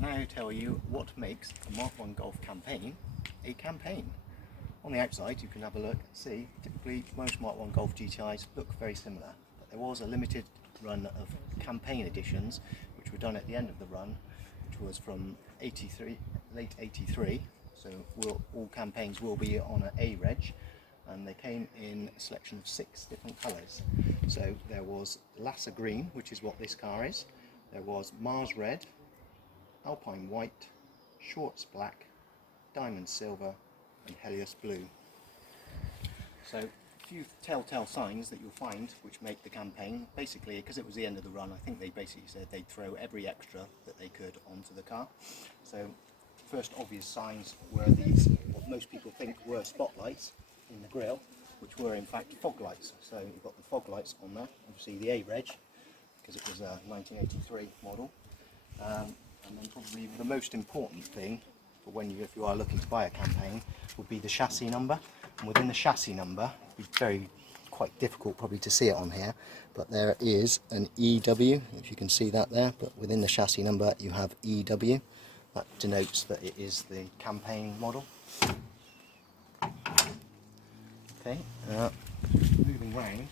now tell you what makes a Mark 1 Golf campaign a campaign. On the outside you can have a look and see, typically most Mark 1 Golf GTIs look very similar, but there was a limited run of campaign editions which were done at the end of the run, which was from late 83, so all campaigns will be on an A reg, and they came in a selection of 6 different colours. So there was Lassa Green, which is what this car is, there was Mars Red, Alpine White, Shorts Black, Diamond Silver and Helios Blue. So a few telltale signs that you'll find which make the campaign, basically because it was the end of the run, I think they basically said they'd throw every extra that they could onto the car. So first obvious signs were these, what most people think were spotlights in the grille, which were in fact fog lights. So you've got the fog lights on there, obviously the A reg, because it was a 1983 model. And then probably the most important thing for if you are looking to buy a campaign would be the chassis number. And within the chassis number, it's quite difficult probably to see it on here, but there is an EW, if you can see that there, but within the chassis number you have EW. That denotes that it is the campaign model. Okay, moving round,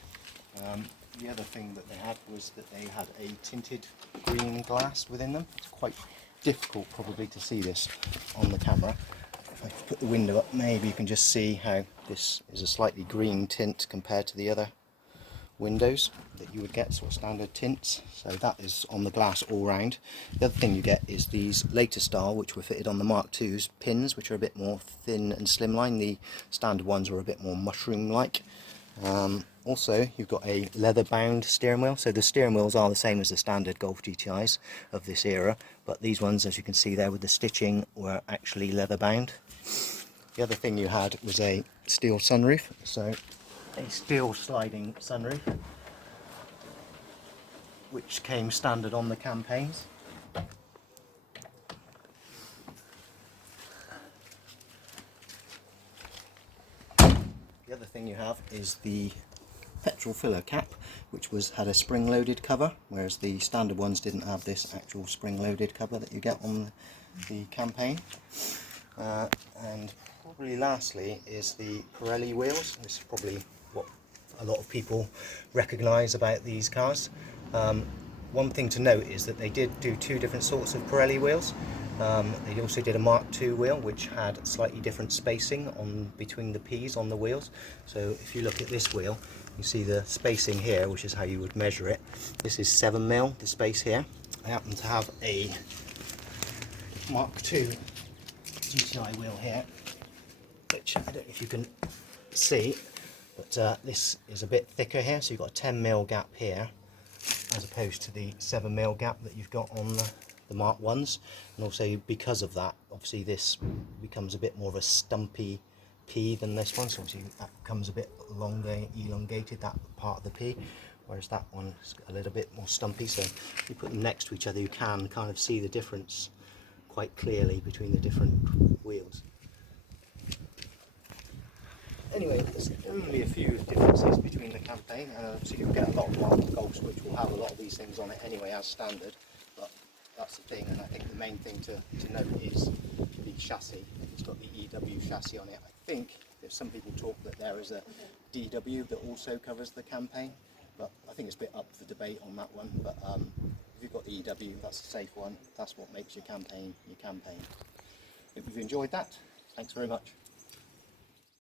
the other thing that they had was that they had a tinted green glass within them. It's quite difficult probably to see this on the camera. If I put the window up, maybe you can just see how this is a slightly green tint compared to the other windows that you would get, sort of standard tints. So that is on the glass all round. The other thing you get is these later style, which were fitted on the Mark II's pins, which are a bit more thin and slimline. The standard ones were a bit more mushroom like. Also you've got a leather bound steering wheel, so the steering wheels are the same as the standard Golf GTIs of this era, but these ones, as you can see there with the stitching, were actually leather bound. The other thing you had was a steel sunroof, so a steel sliding sunroof which came standard on the campaigns. The other thing you have is the petrol filler cap, which had a spring-loaded cover, whereas the standard ones didn't have this actual spring-loaded cover that you get on the campaign. And probably lastly is the Pirelli wheels. This is probably what a lot of people recognise about these cars. One thing to note is that they did do 2 different sorts of Pirelli wheels. They also did a Mark II wheel which had slightly different spacing between the P's on the wheels. So if you look at this wheel, you see the spacing here, which is how you would measure it. This is 7mm, the space here. I happen to have a Mark II GTI wheel here, which I don't know if you can see, but this is a bit thicker here, so you've got a 10mm gap here as opposed to the 7mm gap that you've got on the Mark 1s, and also because of that, obviously this becomes a bit more of a stumpy P than this one, so obviously that becomes a bit longer, elongated, that part of the P, whereas that one is a little bit more stumpy. So if you put them next to each other, you can kind of see the difference quite clearly between the different wheels. Anyway, there's only a few differences between the campaign, so you'll get a lot of Mark 1 Golfs which will have a lot of these things on it anyway as standard, but that's the thing, and I think the main thing to note is the chassis. It's got the EW chassis on it. I think there's some people talk that there is a DW that also covers the campaign, but I think it's a bit up for debate on that one. But if you've got the EW, that's a safe one. That's what makes your campaign your campaign. If you've enjoyed that, thanks very much.